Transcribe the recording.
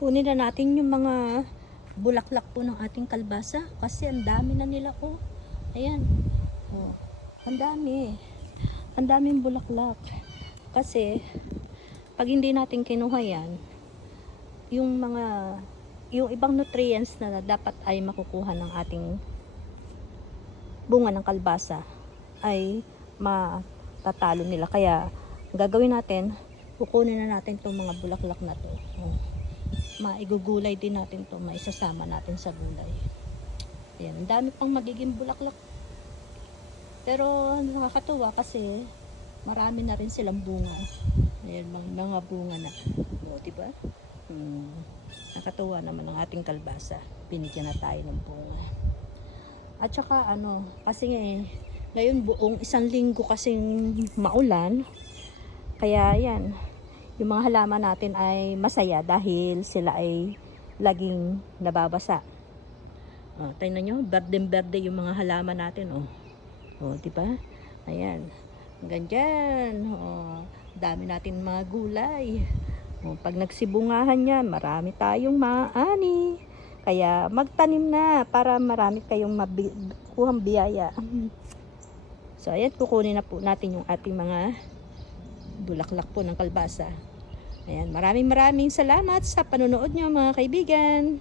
Kunin na natin yung mga bulaklak po ng ating kalbasa kasi ang dami na nila po. Ayan. Oh, ang dami. Ang daming bulaklak. Kasi pag hindi natin kinuha yan, yung ibang nutrients na dapat ay makukuha ng ating bunga ng kalbasa ay matatalo nila. Kaya gagawin natin, kukunin na natin itong mga bulaklak na to. Maigugulay din natin to, maisasama natin sa gulay. Ayan, ang dami pang magiging bulaklak. Pero nakakatuwa kasi marami na rin silang bunga. Ayan, mga bunga na. O, diba? Nakatuwa naman ang ating kalbasa. Binigyan na tayo ng bunga. At saka kasi ngayon buong isang linggo kasing maulan. Kaya yan, yung mga halaman natin ay masaya dahil sila ay laging nababasa. Tingnan nyo, berde-berde yung mga halaman natin. Diba? Ayan. Ganyan. Dami natin mga gulay. Pag nagsibungahan yan, marami tayong maaani. Kaya magtanim na para marami kayong makuhang biyaya. So ayan, kukunin na po natin yung ating mga bulaklak po ng kalbasa. Ayan, maraming salamat sa panonood nyo mga kaibigan.